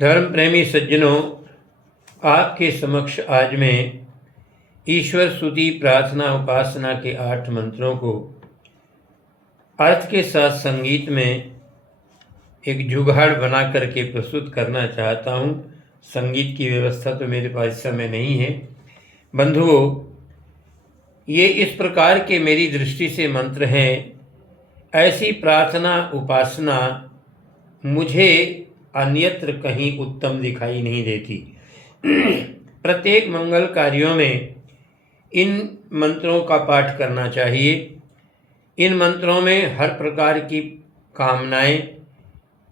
धर्म प्रेमी सज्जनों, आपके समक्ष आज मैं ईश्वर स्तुति प्रार्थना उपासना के 8 मंत्रों को अर्थ के साथ संगीत में एक जुगाड़ बना करके प्रस्तुत करना चाहता हूँ। संगीत की व्यवस्था तो मेरे पास इस समय नहीं है। बंधुओं, ये इस प्रकार के मेरी दृष्टि से मंत्र हैं। ऐसी प्रार्थना उपासना मुझे अन्यत्र कहीं उत्तम दिखाई नहीं देती। प्रत्येक मंगल कार्यों में इन मंत्रों का पाठ करना चाहिए। इन मंत्रों में हर प्रकार की कामनाएं,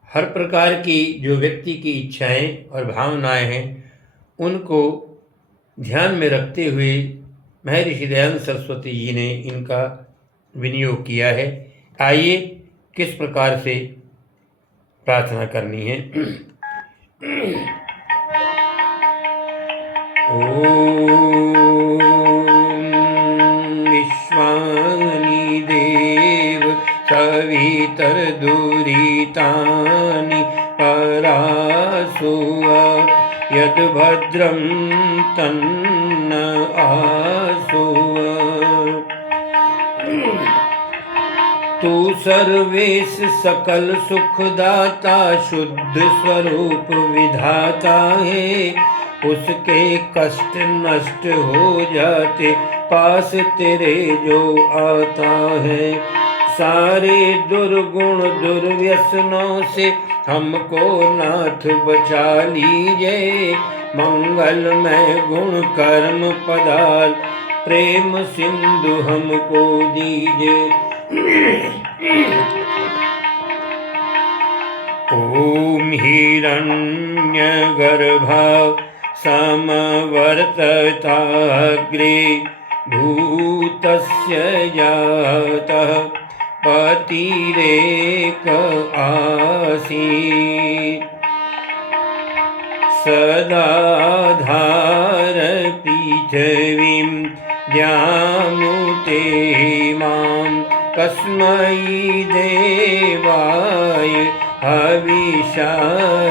हर प्रकार की जो व्यक्ति की इच्छाएं और भावनाएं हैं, उनको ध्यान में रखते हुए महर्षि दयानंद सरस्वती जी ने इनका विनियोग किया है। आइए किस प्रकार से प्रार्थना करनी है। ओम विश्वानि देव सवितर दुरितानि परासुव यद भद्रं तन्न आसुव। तू सर्वेश सकल सुखदाता शुद्ध स्वरूप विधाता है। उसके कष्ट नष्ट हो जाते पास तेरे जो आता है। सारे दुर्गुण दुर्व्यसनों से हमको नाथ बचा लीजिए। मंगलमय गुण कर्म पदार्थ प्रेम सिंधु हमको दीजिए। ओम हिरण्यगर्भ समवर्तताग्रे भूतस्य जातः पतिरेक आसीत्। सदाधार पृथिवीं द्यामुते मां कस्मै देवाय हविषा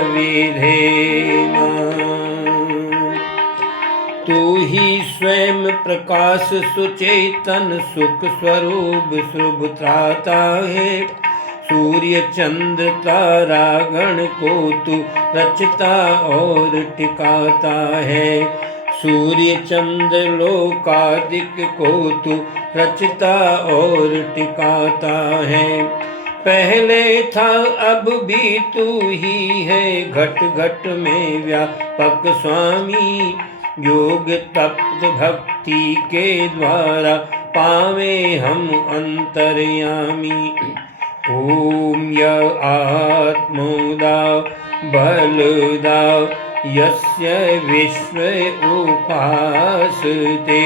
विधेम। तू ही स्वयं प्रकाश सुचेतन सुख स्वरूप शुभ त्राता है। सूर्य चंद्र तारा गण को तू रचता और टिकाता है। सूर्य चंद्र लोकादिक को तू रचता और टिकाता है। पहले था अब भी तू ही है घट घट में व्यापक स्वामी। योग तप्त भक्ति के द्वारा पावे हम अंतर्यामी। ओम य आत्मोदा बलदा यस्य विश्व उपासते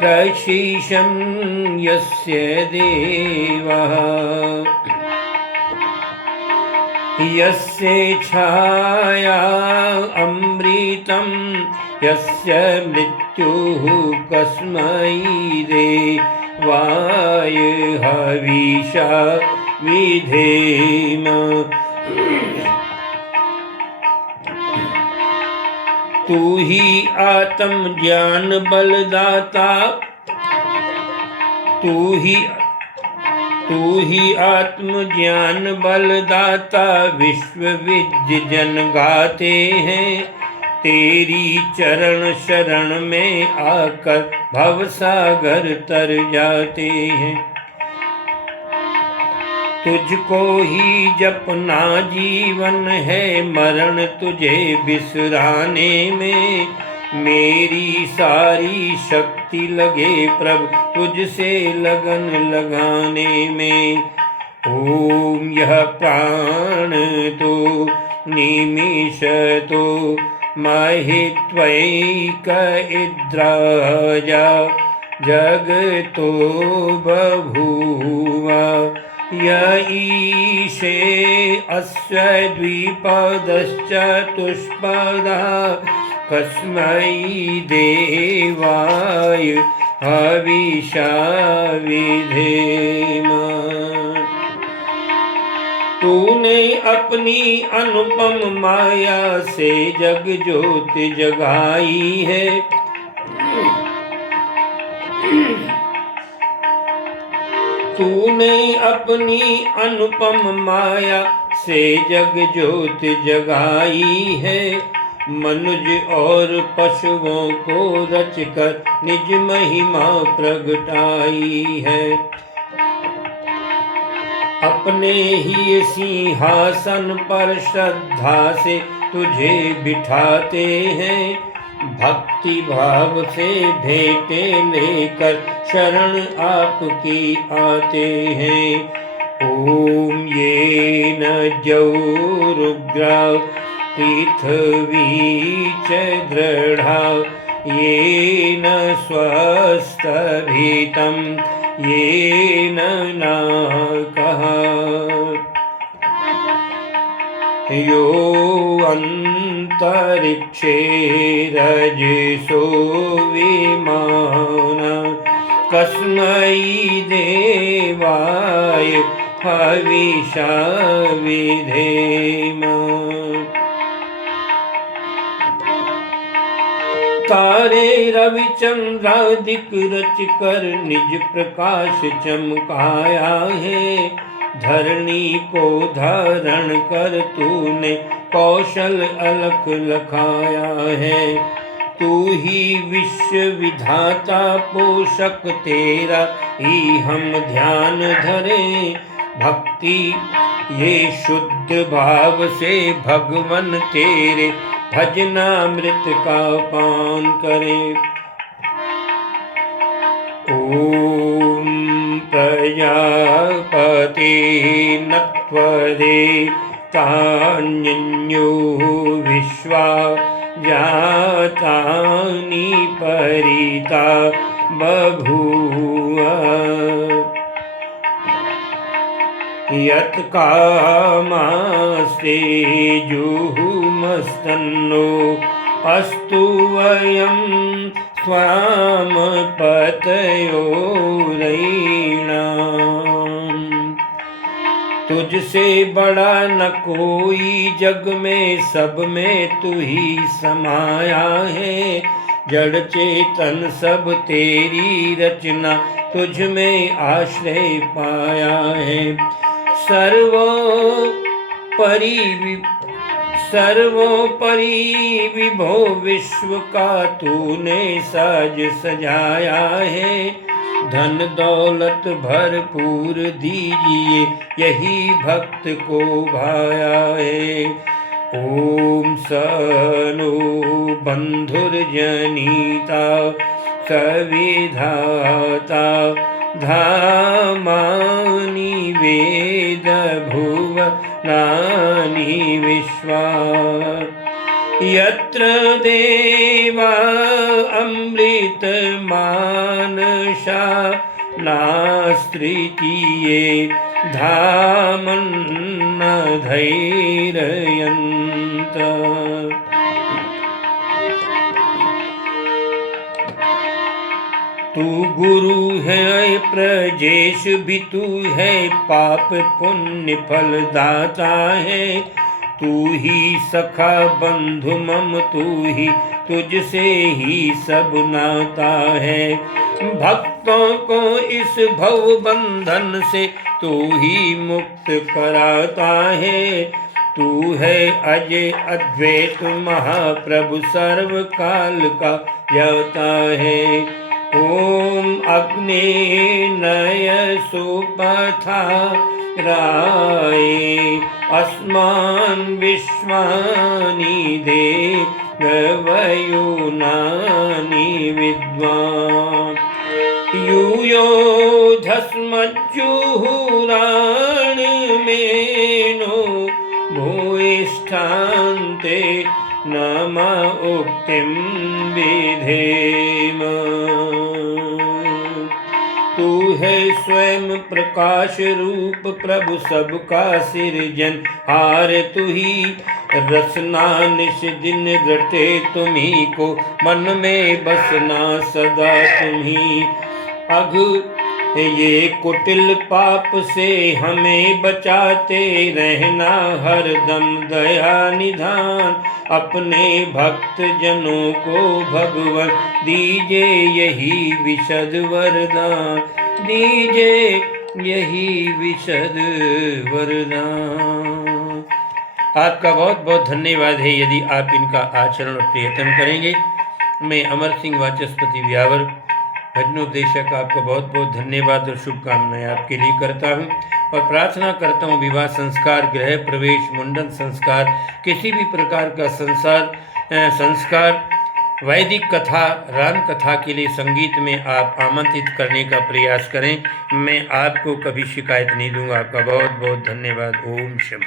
प्रशीषं यस्य देवः। यस्य छाया अमृतं यस्य मृत्युः कस्मै देवाय हविषा विधेम। तू ही आत्म ज्ञान बलदाता, तू ही आत्म ज्ञान बलदाता। विश्व विद्य जन गाते हैं तेरी चरण शरण में आकर भवसागर तर जाते हैं। तुझको ही जपना जीवन है, मरण तुझे बिसराने में। मेरी सारी शक्ति लगे प्रभु तुझसे लगन लगाने में। ओम यह प्राण तो निमिष तो महित्वैक इद्राजा जगतो बभूवा। य ईशे अस्य द्विपदश्चतुष्पदः कस्मै देवाय हविषा विधेम। तूने अपनी अनुपम माया से जग ज्योत जगाई है। तूने अपनी अनुपम माया से जग ज्योत जगाई है। मनुज और पशुओं को रचकर निज महिमा प्रगटाई है। अपने ही सिंहासन पर श्रद्धा से तुझे बिठाते हैं। भक्ति भाव से भेंटे लेकर शरण आपकी आते हैं। ओम ये न जौरुग्रा पृथ्वी च दृढ़ा, ये न स्वस्थभीतं ये नाकः। यो अंतरिक्षे रजसो विमान, कस्मै देवाय हविषा विधेम। तारे रविचंद्रादिक रच कर निज प्रकाश चमकाया है। धरणी को धारण कर तूने कौशल अलख लखाया है। तू ही विश्व विधाता पोषक, तेरा ही हम ध्यान धरे। भक्ति ये शुद्ध भाव से भगवन तेरे भजनामृत का पान करें। ओम प्रजापते नत्वरे तान्यो विश्वा जातानि परिता बभूव। यत् कामास्ते जुहुमस्तन्नो अस्तु वयं स्वाम पतयो रैणाम्। तुझसे बड़ा न कोई जग में, सब में तू ही समाया है। जड़ चेतन सब तेरी रचना, तुझ में आश्रय पाया है। सर्वोपरि विभो विश्व का तूने साज सजाया है। धन दौलत भरपूर दीजिए, यही भक्त को भाया है। ओम सनो बंधुर्जनिता सविधाता, धामानि वेद भुवनानि विश्वा। यत्र देवा अमृत मानसा, नास्त्रितीये धामन्न धैर्यन्त। तू गुरु है प्रजेश भी तू है, पाप पुण्य फल दाता है। तू ही सखा बंधु मम, तू ही तुझसे ही सब नाता है। भक्तों को इस भव बंधन से तू ही मुक्त कराता है। तू है अजय अद्वैत महाप्रभु, सर्व काल का ज्ञाता है। ओम अग्ने नय सुपथा राय, अस्मान् विश्वानि देवयूनानि विद्वान्। यूयोधस्मज्जुहुराण मेनो भूयिष्ठान्ते, नम उक्तिं विधेम। तू है स्वयं प्रकाश रूप प्रभु, सबका सिरजन हार तू ही। रसना निश दिन रटे तुम्ही को, मन में बसना सदा तुम्ही। ये कुटिल पाप से हमें बचाते रहना, हरदम दया निधान। अपने भक्त जनों को भगवान दीजिए यही विशद वरदान, दीजिए यही विशद वरदान। आपका बहुत बहुत धन्यवाद है यदि आप इनका आचरण और प्रयत्न करेंगे। मैं अमर सिंह वाचस्पति ब्यावर भजनोपदेशक आपको बहुत बहुत धन्यवाद और शुभकामनाएं आपके लिए करता हूं और प्रार्थना करता हूं विवाह संस्कार, गृह प्रवेश, मुंडन संस्कार, किसी भी प्रकार का संस्कार, वैदिक कथा, राम कथा के लिए संगीत में आप आमंत्रित करने का प्रयास करें। मैं आपको कभी शिकायत नहीं दूंगा। आपका बहुत बहुत धन्यवाद। ओम शम।